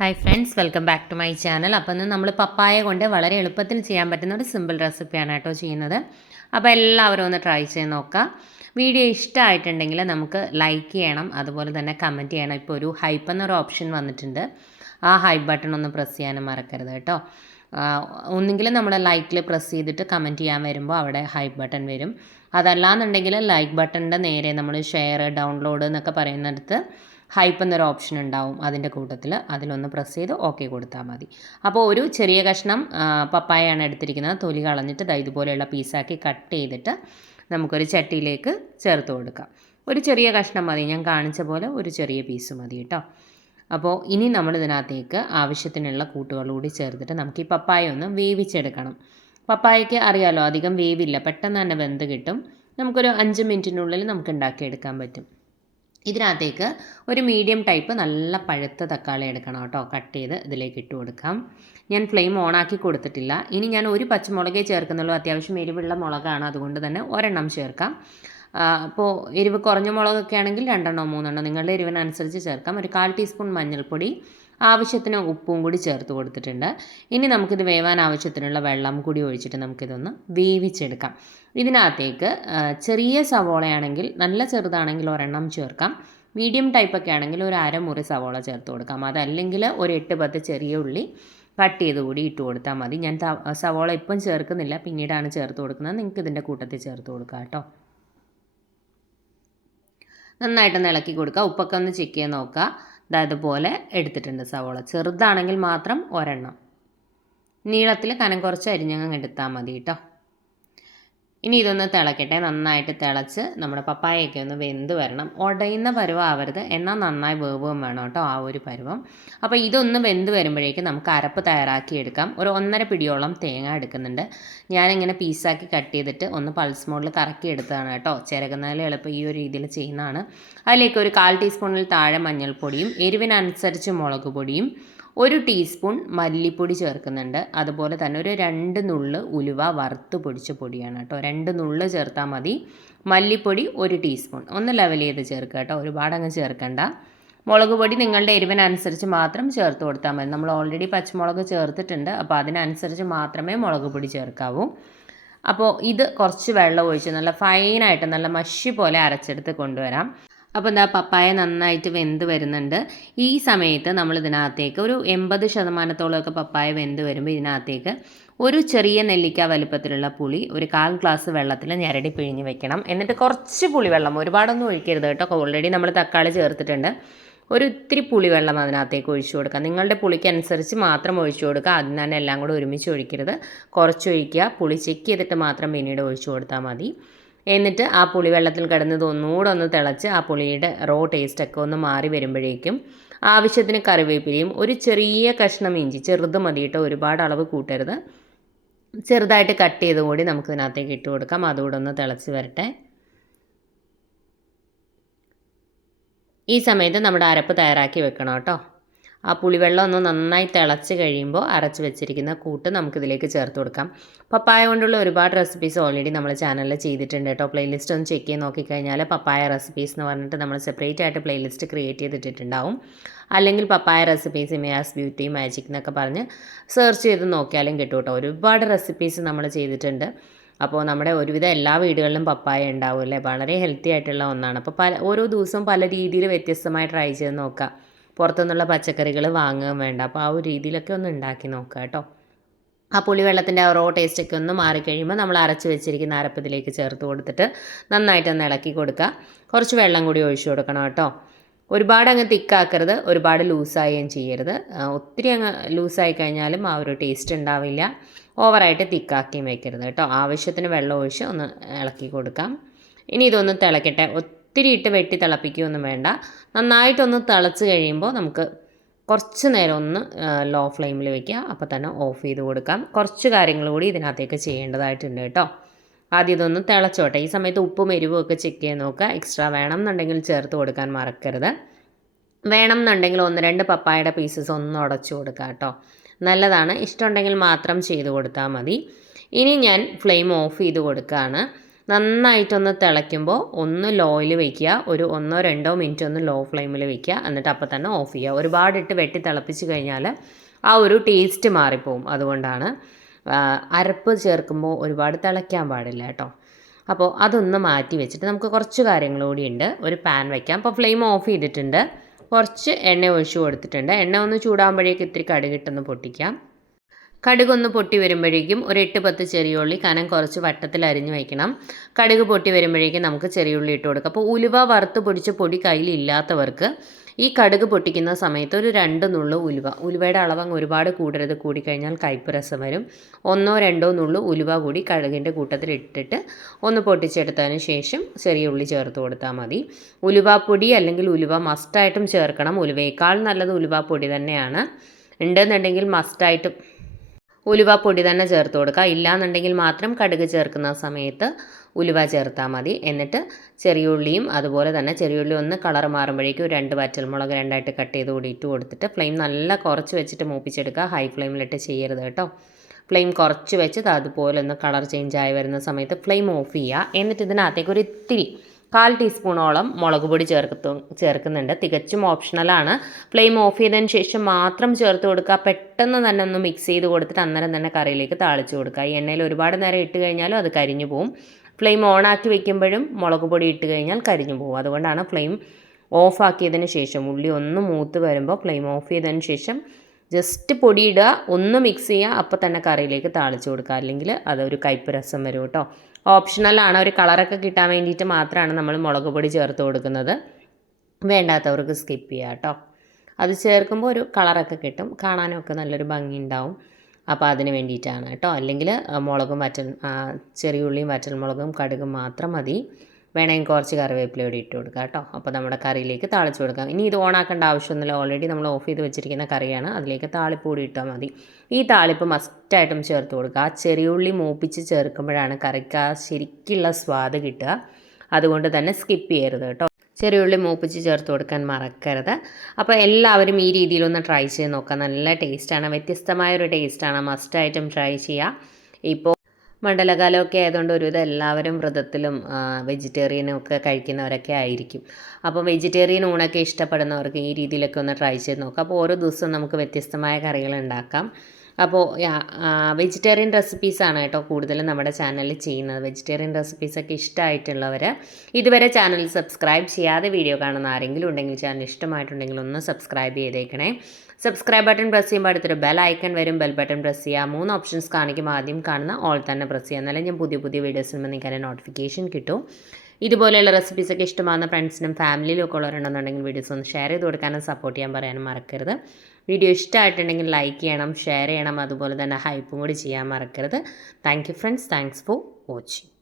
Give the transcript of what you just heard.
Hi friends, welcome back to my channel. അപ്പോൾ ഇന്ന് നമ്മൾ പപ്പായ കൊണ്ട് വളരെ എളുപ്പത്തിൽ ചെയ്യാൻ പറ്റുന്ന ഒരു സിമ്പിൾ റെസിപ്പിയാണ് കേട്ടോ ചെയ്യുന്നത്. അപ്പോൾ എല്ലാവരും ഒന്ന് ട്രൈ ചെയ്ത് നോക്കുക. വീഡിയോ ഇഷ്ടമായിട്ടുണ്ടെങ്കിൽ നമുക്ക് ലൈക്ക് ചെയ്യണം, അതുപോലെ തന്നെ കമൻറ്റ് ചെയ്യണം. ഇപ്പോൾ ഒരു ഹൈപ്പ് എന്നൊരു ഓപ്ഷൻ വന്നിട്ടുണ്ട്, ആ ഹൈപ്പ് ബട്ടൺ ഒന്ന് പ്രസ് ചെയ്യാനും മറക്കരുത് കേട്ടോ. ഒന്നുകിൽ നമ്മൾ ലൈക്കിൽ പ്രസ് ചെയ്തിട്ട് കമൻറ്റ് ചെയ്യാൻ വരുമ്പോൾ അവിടെ ഹൈപ്പ് ബട്ടൺ വരും. അതല്ലാന്നുണ്ടെങ്കിൽ ലൈക്ക് ബട്ടണിൻ്റെ നേരെ നമ്മൾ ഷെയർ, ഡൗൺലോഡ് എന്നൊക്കെ പറയുന്നിടത്ത് ഹൈപ്പ് എന്നൊരു ഓപ്ഷൻ ഉണ്ടാവും. അതിൻ്റെ കൂട്ടത്തിൽ അതിലൊന്ന് പ്രസ് ചെയ്ത് ഓക്കെ കൊടുത്താൽ മതി. അപ്പോൾ ഒരു ചെറിയ കഷ്ണം പപ്പായയാണ് എടുത്തിരിക്കുന്നത്. തൊലി കളഞ്ഞിട്ട് ഇതുപോലെയുള്ള പീസാക്കി കട്ട് ചെയ്തിട്ട് നമുക്കൊരു ചട്ടിയിലേക്ക് ചേർത്ത് കൊടുക്കാം. ഒരു ചെറിയ കഷ്ണം മതി, ഞാൻ കാണിച്ച പോലെ ഒരു ചെറിയ പീസ് മതി കേട്ടോ. അപ്പോൾ ഇനി നമ്മൾ ഇതിനകത്തേക്ക് ആവശ്യത്തിനുള്ള കൂട്ടുകളൂടി ചേർത്തിട്ട് നമുക്ക് ഈ പപ്പായ ഒന്ന് വേവിച്ചെടുക്കണം. പപ്പായയ്ക്ക് അറിയാലോ, അധികം വേവില്ല, പെട്ടെന്ന് തന്നെ വെന്ത് കിട്ടും. നമുക്കൊരു 5 മിനിറ്റിനുള്ളിൽ നമുക്ക് ഉണ്ടാക്കിയെടുക്കാൻ പറ്റും. ഇതിനകത്തേക്ക് ഒരു മീഡിയം ടൈപ്പ് നല്ല പഴുത്ത തക്കാളി എടുക്കണം കേട്ടോ. കട്ട് ചെയ്ത് ഇതിലേക്ക് ഇട്ട് കൊടുക്കാം. ഞാൻ ഫ്ലെയിം ഓണാക്കി കൊടുത്തിട്ടില്ല. ഇനി ഞാൻ ഒരു പച്ചമുളകേ ചേർക്കുന്നുള്ളൂ. അത്യാവശ്യം എരിവുള്ള മുളകാണ്, അതുകൊണ്ട് തന്നെ ഒരെണ്ണം ചേർക്കാം. അപ്പോൾ എരിവ് കുറഞ്ഞ മുളകൊക്കെ ആണെങ്കിൽ 2 3 നിങ്ങളുടെ എരിവിനനുസരിച്ച് ചേർക്കാം. ഒരു 1/4 ടീസ്പൂൺ മഞ്ഞൾപ്പൊടി, ആവശ്യത്തിന് ഉപ്പും കൂടി ചേർത്ത് കൊടുത്തിട്ടുണ്ട്. ഇനി നമുക്കിത് വേവാൻ ആവശ്യത്തിനുള്ള വെള്ളം കൂടി ഒഴിച്ചിട്ട് നമുക്കിതൊന്ന് വേവിച്ചെടുക്കാം. ഇതിനകത്തേക്ക് ചെറിയ സവോളയാണെങ്കിൽ, നല്ല ചെറുതാണെങ്കിൽ ഒരെണ്ണം ചേർക്കാം. മീഡിയം ടൈപ്പൊക്കെ ആണെങ്കിൽ ഒരു അരമുറി സവോള ചേർത്ത് കൊടുക്കാം. അതല്ലെങ്കിൽ ഒരു 8-10 ചെറിയ ഉള്ളി കട്ട് ചെയ്ത് കൂടി ഇട്ട് കൊടുത്താൽ മതി. ഞാൻ സവോള ഇപ്പം ചേർക്കുന്നില്ല, പിന്നീടാണ് ചേർത്ത് കൊടുക്കുന്നത്. നിങ്ങൾക്ക് ഇതിൻ്റെ കൂട്ടത്തിൽ ചേർത്ത് കൊടുക്കാം കേട്ടോ. നന്നായിട്ടൊന്ന് ഇളക്കി കൊടുക്കുക. ഉപ്പൊക്കെ ഒന്ന് ചെക്ക് ചെയ്ത് നോക്കുക. ഇതുപോലെ എടുത്തിട്ടുണ്ട് സവോള. ചെറുതാണെങ്കിൽ മാത്രം ഒരെണ്ണം, നീളത്തിൽ കനം കുറച്ച് അരിഞ്ഞങ്ങ് എടുത്താൽ മതി കേട്ടോ. ഇനി ഇതൊന്ന് തിളക്കട്ടെ. നന്നായിട്ട് തിളച്ച് നമ്മുടെ പപ്പായയൊക്കെ ഒന്ന് വെന്ത് വരണം. ഉടയുന്ന പരുവം ആവരുത്, എന്നാൽ നന്നായി വേവും വേണം കേട്ടോ, ആ ഒരു പരുവം. അപ്പോൾ ഇതൊന്ന് വെന്ത് വരുമ്പോഴേക്കും നമുക്ക് അരപ്പ് തയ്യാറാക്കി എടുക്കാം. ഒരു 1.5 പിടിയോളം തേങ്ങ എടുക്കുന്നുണ്ട്. ഞാനിങ്ങനെ പീസാക്കി കട്ട് ചെയ്തിട്ട് ഒന്ന് പൾസ് മോഡിൽ കറക്കി എടുത്തതാണ് കേട്ടോ. ചിരകുന്നതിൽ എളുപ്പം ഈ ഒരു രീതിയിൽ ചെയ്യുന്നതാണ്. അതിലേക്ക് ഒരു 1/4 ടീസ്പൂണിൽ താഴെ മഞ്ഞൾപ്പൊടിയും എരിവിനനുസരിച്ച് മുളക് പൊടിയും 1 ടീസ്പൂൺ മല്ലിപ്പൊടി ചേർക്കുന്നുണ്ട്. അതുപോലെ തന്നെ ഒരു 2 നുള്ള് ഉലുവ വറുത്ത് പൊടിച്ച പൊടിയാണ് കേട്ടോ. 2 നുള്ള് ചേർത്താൽ മതി. മല്ലിപ്പൊടി 1 ടീസ്പൂൺ, ഒന്ന് ലെവൽ ചെയ്ത് ചേർക്കുക കേട്ടോ, ഒരുപാടങ്ങ് ചേർക്കണ്ട. മുളക് പൊടി നിങ്ങളുടെ എരിവിനനുസരിച്ച് മാത്രം ചേർത്ത് കൊടുത്താൽ മതി. നമ്മൾ ഓൾറെഡി പച്ചമുളക് ചേർത്തിട്ടുണ്ട്, അപ്പോൾ അതിനനുസരിച്ച് മാത്രമേ മുളക് പൊടി ചേർക്കാവൂ. അപ്പോൾ ഇത് കുറച്ച് വെള്ളം ഒഴിച്ച് നല്ല ഫൈനായിട്ട് നല്ല മഷി പോലെ അരച്ചെടുത്ത് കൊണ്ടുവരാം. അപ്പോൾ എന്താ, പപ്പായ നന്നായിട്ട് വെന്ത് വരുന്നുണ്ട്. ഈ സമയത്ത് നമ്മൾ ഇതിനകത്തേക്ക് ഒരു 80% പപ്പായ വെന്ത് വരുമ്പോൾ ഇതിനകത്തേക്ക് ഒരു ചെറിയ നെല്ലിക്ക വലുപ്പത്തിലുള്ള പുളി ഒരു 1/4 ഗ്ലാസ് വെള്ളത്തിൽ ഞരടി പിഴിഞ്ഞ് വെക്കണം. എന്നിട്ട് കുറച്ച് പുളിവെള്ളം, ഒരുപാടൊന്നും ഒഴിക്കരുത് കേട്ടോ. ഓൾറെഡി നമ്മൾ തക്കാളി ചേർത്തിട്ടുണ്ട്. ഒരു ഇത്തിരി പുളിവെള്ളം അതിനകത്തേക്ക് ഒഴിച്ചു കൊടുക്കുക. നിങ്ങളുടെ പുളിക്കനുസരിച്ച് മാത്രം ഒഴിച്ചു കൊടുക്കുക. അതിന് തന്നെ എല്ലാം കൂടെ ഒരുമിച്ച് ഒഴിക്കരുത്. കുറച്ച് ഒഴിക്കുക. പുളി ചെക്ക് ചെയ്തിട്ട് മാത്രം പിന്നീട് ഒഴിച്ചു കൊടുത്താൽ മതി. എന്നിട്ട് ആ പുളിവെള്ളത്തിൽ കിടന്നത് ഒന്നുകൂടെ ഒന്ന് തിളച്ച് ആ പുളിയുടെ ടേസ്റ്റൊക്കെ ഒന്ന് മാറി വരുമ്പോഴേക്കും ആവശ്യത്തിന് കറിവേപ്പിലയും ഒരു ചെറിയ കഷ്ണം ഇഞ്ചി, ചെറുത് മതി കേട്ടോ, ഒരുപാട് അളവ് കൂട്ടരുത്, ചെറുതായിട്ട് കട്ട് ചെയ്ത് കൂടി നമുക്ക് ഇതിനകത്തേക്ക് ഇട്ട് കൊടുക്കാം. അതുകൂടെ ഒന്ന് തിളച്ച് വരട്ടെ. ഈ സമയത്ത് നമ്മുടെ അരപ്പ് തയ്യാറാക്കി വെക്കണം കേട്ടോ. ആ പുളിവെള്ളം ഒന്ന് നന്നായി തിളച്ച് കഴിയുമ്പോൾ അരച്ച് വെച്ചിരിക്കുന്ന കൂട്ട് നമുക്കിതിലേക്ക് ചേർത്ത് കൊടുക്കാം. പപ്പായ കൊണ്ടുള്ള ഒരുപാട് റെസിപ്പീസ് ഓൾറെഡി നമ്മൾ ചാനലിൽ ചെയ്തിട്ടുണ്ട് കേട്ടോ. പ്ലേലിസ്റ്റ് ഒന്ന് ചെക്ക് ചെയ്ത് നോക്കിക്കഴിഞ്ഞാൽ പപ്പായ റെസിപ്പീസ് എന്ന് പറഞ്ഞിട്ട് നമ്മൾ സെപ്പറേറ്റ് ആയിട്ട് പ്ലേലിസ്റ്റ് ക്രിയേറ്റ് ചെയ്തിട്ടുണ്ടാവും. അല്ലെങ്കിൽ പപ്പായ റെസിപ്പീസ് ഇമയാസ് ബ്യൂട്ടി മാജിക് എന്നൊക്കെ പറഞ്ഞ് സെർച്ച് ചെയ്ത് നോക്കിയാലും കിട്ടും കേട്ടോ. ഒരുപാട് റെസിപ്പീസ് നമ്മൾ ചെയ്തിട്ടുണ്ട്. അപ്പോൾ നമ്മുടെ ഒരുവിധം എല്ലാ വീടുകളിലും പപ്പായ ഉണ്ടാവും അല്ലേ. വളരെ ഹെൽത്തി ആയിട്ടുള്ള ഒന്നാണ്. അപ്പോൾ ഓരോ ദിവസവും പല രീതിയിൽ വ്യത്യസ്തമായി ട്രൈ ചെയ്ത് നോക്കുക. പുറത്തുനിന്നുള്ള പച്ചക്കറികൾ വാങ്ങുകയും വേണ്ട. അപ്പോൾ ആ ഒരു രീതിയിലൊക്കെ ഒന്ന് ഉണ്ടാക്കി നോക്കുക കേട്ടോ. ആ പുളിവെള്ളത്തിൻ്റെ ആ ടേസ്റ്റൊക്കെ ഒന്ന് മാറിക്കഴിയുമ്പോൾ നമ്മൾ അരച്ച് വെച്ചിരിക്കുന്ന അരപ്പത്തിലേക്ക് ചേർത്ത് കൊടുത്തിട്ട് നന്നായിട്ടൊന്ന് ഇളക്കി കൊടുക്കുക. കുറച്ച് വെള്ളം കൂടി ഒഴിച്ചു കൊടുക്കണം കേട്ടോ. ഒരുപാട് അങ്ങ് തിക്കാക്കരുത്, ഒരുപാട് ലൂസായും ചെയ്യരുത്. ഒത്തിരി അങ്ങ് ലൂസായി കഴിഞ്ഞാലും ആ ഒരു ടേസ്റ്റ് ഉണ്ടാവില്ല. ഓവറായിട്ട് തിക്കാക്കിയും വെക്കരുത് കേട്ടോ. ആവശ്യത്തിന് വെള്ളം ഒഴിച്ച് ഒന്ന് ഇളക്കി കൊടുക്കാം. ഇനി ഇതൊന്ന് തിളക്കട്ടെ. ഒത്തിരി ഇട്ട് വെട്ടി തിളപ്പിക്കുകയൊന്നും വേണ്ട. നന്നായിട്ടൊന്ന് തിളച്ച് കഴിയുമ്പോൾ നമുക്ക് കുറച്ച് നേരം ഒന്ന് ലോ ഫ്ലെയിമിൽ വയ്ക്കുക. അപ്പോൾ തന്നെ ഓഫ് ചെയ്ത് കൊടുക്കാം. കുറച്ച് കാര്യങ്ങൾ കൂടി ഇതിനകത്തേക്ക് ചെയ്യേണ്ടതായിട്ടുണ്ട് കേട്ടോ. ആദ്യം ഇതൊന്ന് തിളച്ചോട്ടെ. ഈ സമയത്ത് ഉപ്പും എരിവും ഒക്കെ ചെക്ക് ചെയ്ത് നോക്കുക. എക്സ്ട്രാ വേണം എന്നുണ്ടെങ്കിൽ ചേർത്ത് കൊടുക്കാൻ മറക്കരുത്. വേണം എന്നുണ്ടെങ്കിൽ 1-2 പപ്പായയുടെ പീസസ് ഒന്ന് ഉടച്ചു കൊടുക്കുക കേട്ടോ. നല്ലതാണ്. ഇഷ്ടമുണ്ടെങ്കിൽ മാത്രം ചെയ്ത് കൊടുത്താൽ മതി. ഇനി ഞാൻ ഫ്ലെയിം ഓഫ് ചെയ്ത് കൊടുക്കുകയാണ്. നന്നായിട്ടൊന്ന് തിളയ്ക്കുമ്പോൾ ഒന്ന് ലോയിൽ വയ്ക്കുക, ഒരു 1-2 മിനിറ്റ് ഒന്ന് ലോ ഫ്ലെയിമിൽ വയ്ക്കുക, എന്നിട്ട് അപ്പോൾ തന്നെ ഓഫ് ചെയ്യുക. ഒരുപാടിട്ട് വെട്ടി തിളപ്പിച്ച് കഴിഞ്ഞാൽ ആ ഒരു ടേസ്റ്റ് മാറിപ്പോവും. അതുകൊണ്ടാണ് അരപ്പ് ചേർക്കുമ്പോൾ ഒരുപാട് തിളയ്ക്കാൻ പാടില്ല കേട്ടോ. അപ്പോൾ അതൊന്ന് മാറ്റി വെച്ചിട്ട് നമുക്ക് കുറച്ച് കാര്യങ്ങൾ കൂടിയുണ്ട്. ഒരു പാൻ വയ്ക്കാം. അപ്പോൾ ഫ്ലെയിം ഓഫ് ചെയ്തിട്ടുണ്ട്, കുറച്ച് എണ്ണ ഒഴിച്ച് കൊടുത്തിട്ടുണ്ട്. എണ്ണ ഒന്ന് ചൂടാകുമ്പോഴേക്കും ഇത്തിരി കടുകിട്ടൊന്ന് പൊട്ടിക്കാം. കടുകൊന്ന് പൊട്ടി വരുമ്പോഴേക്കും ഒരു 8-10 ചെറിയുള്ളി കനം കുറച്ച് വട്ടത്തിൽ അരിഞ്ഞ് വയ്ക്കണം. കടുക് പൊട്ടി വരുമ്പോഴേക്കും നമുക്ക് ചെറിയുള്ളി ഇട്ട് കൊടുക്കാം. അപ്പോൾ ഉലുവ വറുത്ത് പൊടിച്ച പൊടി കയ്യിലില്ലാത്തവർക്ക് ഈ കടുക് പൊട്ടിക്കുന്ന സമയത്ത് ഒരു 2 നുള്ളു ഉലുവയുടെ അളവ് അങ്ങ് ഒരുപാട് കൂടരുത്, കൂടിക്കഴിഞ്ഞാൽ കയ്പ്പ് രസം വരും. 1-2 നുള്ളു ഉലുവ കൂടി കടുകിൻ്റെ കൂട്ടത്തിൽ ഇട്ടിട്ട് ഒന്ന് പൊട്ടിച്ചെടുത്തതിന് ശേഷം ചെറിയ ഉള്ളി ചേർത്ത് കൊടുത്താൽ മതി. ഉലുവാപ്പൊടി അല്ലെങ്കിൽ ഉലുവ മസ്റ്റായിട്ടും ചേർക്കണം. ഉലുവയേക്കാൾ നല്ലത് ഉലുവാപ്പൊടി തന്നെയാണ്. ഉണ്ടെന്നുണ്ടെങ്കിൽ മസ്റ്റായിട്ടും ഉലുവാപ്പൊടി തന്നെ ചേർത്ത് കൊടുക്കുക. ഇല്ലാന്നുണ്ടെങ്കിൽ മാത്രം കടുക് ചേർക്കുന്ന സമയത്ത് ഉലുവ ചേർത്താൽ മതി. എന്നിട്ട് ചെറിയുള്ളിയും അതുപോലെ തന്നെ ചെറിയുള്ളി ഒന്ന് കളർ മാറുമ്പോഴേക്കും 2 വറ്റൽമുളക് 2ആയിട്ട് കട്ട് ചെയ്ത് കൂടി ഇട്ട് കൊടുത്തിട്ട് ഫ്ലെയിം നല്ല കുറച്ച് വെച്ചിട്ട് മൂപ്പിച്ചെടുക്കുക. ഹൈ ഫ്ലെയിമിലിട്ട് ചെയ്യരുത് കേട്ടോ. ഫ്ലെയിം കുറച്ച് വെച്ച് അതുപോലെ ഒന്ന് കളർ ചേഞ്ച് ആയി വരുന്ന സമയത്ത് ഫ്ലെയിം ഓഫ് ചെയ്യുക. എന്നിട്ട് ഇതിനകത്തേക്ക് ഒരു ഇത്തിരി 1/4 ടീസ്പൂണോളം മുളക് പൊടി ചേർക്കുന്നുണ്ട്. തികച്ചും ഓപ്ഷണലാണ്. ഫ്ലെയിം ഓഫ് ചെയ്തതിന് ശേഷം മാത്രം ചേർത്ത് കൊടുക്കുക. പെട്ടെന്ന് തന്നെ ഒന്ന് മിക്സ് ചെയ്ത് കൊടുത്തിട്ട് അന്നേരം തന്നെ കറിയിലേക്ക് താളിച്ച് കൊടുക്കുക. ഈ എണ്ണയിൽ ഒരുപാട് നേരം ഇട്ട് കഴിഞ്ഞാലും അത് കരിഞ്ഞു പോവും. ഫ്ലെയിം ഓണാക്കി വെക്കുമ്പോഴും മുളക് പൊടി ഇട്ട് കഴിഞ്ഞാൽ കരിഞ്ഞു പോകും. അതുകൊണ്ടാണ് ഫ്ലെയിം ഓഫ് ആക്കിയതിന് ശേഷം ഉള്ളി ഒന്ന് മൂത്ത് വരുമ്പോൾ ഫ്ലെയിം ഓഫ് ചെയ്തതിന് ശേഷം ജസ്റ്റ് പൊടിയിടുക, ഒന്ന് മിക്സ് ചെയ്യുക, അപ്പോൾ തന്നെ കറിയിലേക്ക് താളിച്ച് കൊടുക്കുക. അല്ലെങ്കിൽ അതൊരു കയ്പ്പ് രസം വരും കേട്ടോ. ഓപ്ഷണലാണ്. ഒരു കളറൊക്കെ കിട്ടാൻ വേണ്ടിയിട്ട് മാത്രമാണ് നമ്മൾ മുളക് പൊടി ചേർത്ത് കൊടുക്കുന്നത്. വേണ്ടാത്തവർക്ക് സ്കിപ്പ് ചെയ്യുക കേട്ടോ. അത് ചേർക്കുമ്പോൾ ഒരു കളറൊക്കെ കിട്ടും, കാണാനൊക്കെ നല്ലൊരു ഭംഗി ഉണ്ടാവും. അപ്പോൾ അതിന് വേണ്ടിയിട്ടാണ് കേട്ടോ. അല്ലെങ്കിൽ മുളകും ചെറിയുള്ളിയും വറ്റൽമുളകും കടുകും മാത്രം മതി. വേണമെങ്കിൽ കുറച്ച് കറിവേപ്പില കൂടി ഇട്ട് കൊടുക്കുക കേട്ടോ. അപ്പോൾ നമ്മുടെ കറിയിലേക്ക് താളിച്ച് കൊടുക്കാം. ഇനി ഇത് ഓണാക്കേണ്ട ആവശ്യമൊന്നുമില്ല, ഓൾറെഡി നമ്മൾ ഓഫ് ചെയ്ത് വെച്ചിരിക്കുന്ന കറിയാണ്. അതിലേക്ക് താളിപ്പ് കൂടി ഇട്ടാൽ മതി. ഈ താളിപ്പ് മസ്റ്റായിട്ടും ചേർത്ത് കൊടുക്കുക. ആ ചെറിയുള്ളി മൂപ്പിച്ച് ചേർക്കുമ്പോഴാണ് കറിക്ക് ആ ശരിക്കുള്ള സ്വാദ് കിട്ടുക. അതുകൊണ്ട് തന്നെ സ്കിപ്പ് ചെയ്യരുത് കേട്ടോ. ചെറിയുള്ളി മൂപ്പിച്ച് ചേർത്ത് കൊടുക്കാൻ മറക്കരുത്. അപ്പോൾ എല്ലാവരും ഈ രീതിയിലൊന്ന് ട്രൈ ചെയ്ത് നോക്കാം. നല്ല ടേസ്റ്റാണ്, വ്യത്യസ്തമായൊരു ടേസ്റ്റാണ്. മസ്റ്റായിട്ടും ട്രൈ ചെയ്യുക. ഇപ്പോൾ മണ്ഡലകാലമൊക്കെ ആയതുകൊണ്ട് ഒരുവിധം എല്ലാവരും വ്രതത്തിലും വെജിറ്റേറിയനും ഒക്കെ കഴിക്കുന്നവരൊക്കെ ആയിരിക്കും. അപ്പോൾ വെജിറ്റേറിയൻ ഊണൊക്കെ ഇഷ്ടപ്പെടുന്നവർക്ക് ഈ രീതിയിലൊക്കെ ഒന്ന് ട്രൈ ചെയ്ത് നോക്കാം. അപ്പോൾ ഓരോ ദിവസവും നമുക്ക് വ്യത്യസ്തമായ കറികൾ ഉണ്ടാക്കാം. അപ്പോൾ വെജിറ്റേറിയൻ റെസിപ്പീസാണ് കേട്ടോ കൂടുതലും നമ്മുടെ ചാനലിൽ ചെയ്യുന്നത്. വെജിറ്റേറിയൻ റെസിപ്പീസൊക്കെ ഇഷ്ടമായിട്ടുള്ളവർ ഇതുവരെ ചാനൽ സബ്സ്ക്രൈബ് ചെയ്യാതെ വീഡിയോ കാണുന്ന ആരെങ്കിലും ഉണ്ടെങ്കിൽ ചാനൽ ഇഷ്ടമായിട്ടുണ്ടെങ്കിൽ ഒന്ന് സബ്സ്ക്രൈബ് ചെയ്തേക്കണേ. സബ്സ്ക്രൈബ് ബട്ടൺ പ്രസ് ചെയ്യുമ്പോൾ അടുത്തൊരു ബെൽ ഐക്കൺ വരും. ബെൽ ബട്ടൺ പ്രസ് ചെയ്യുക. 3 ഓപ്ഷൻസ് കാണിക്കും. ആദ്യം കാണുന്ന ഓൾ തന്നെ പ്രസ് ചെയ്യുക. എന്നാലും ഞാൻ പുതിയ വീഡിയോസിൽ നിന്ന് നിങ്ങൾക്ക് നോട്ടിഫിക്കേഷൻ കിട്ടും. ഇതുപോലെയുള്ള റെസിപ്പീസൊക്കെ ഇഷ്ടമാകുന്ന ഫ്രണ്ട്സിനും ഫാമിലിയിലും ഒക്കെ ഉള്ളവരുണ്ടെന്നുണ്ടെങ്കിൽ വീഡിയോസ് ഒന്ന് ഷെയർ ചെയ്ത് കൊടുക്കാനും സപ്പോർട്ട് ചെയ്യാൻ പറയാനും മറക്കരുത്. വീഡിയോ ഇഷ്ടമായിട്ടുണ്ടെങ്കിൽ ലൈക്ക് ചെയ്യണം, ഷെയർ ചെയ്യണം, അതുപോലെ തന്നെ ഹൈപ്പും കൂടി ചെയ്യാൻ മറക്കരുത്. Thank you friends. Thanks for watching.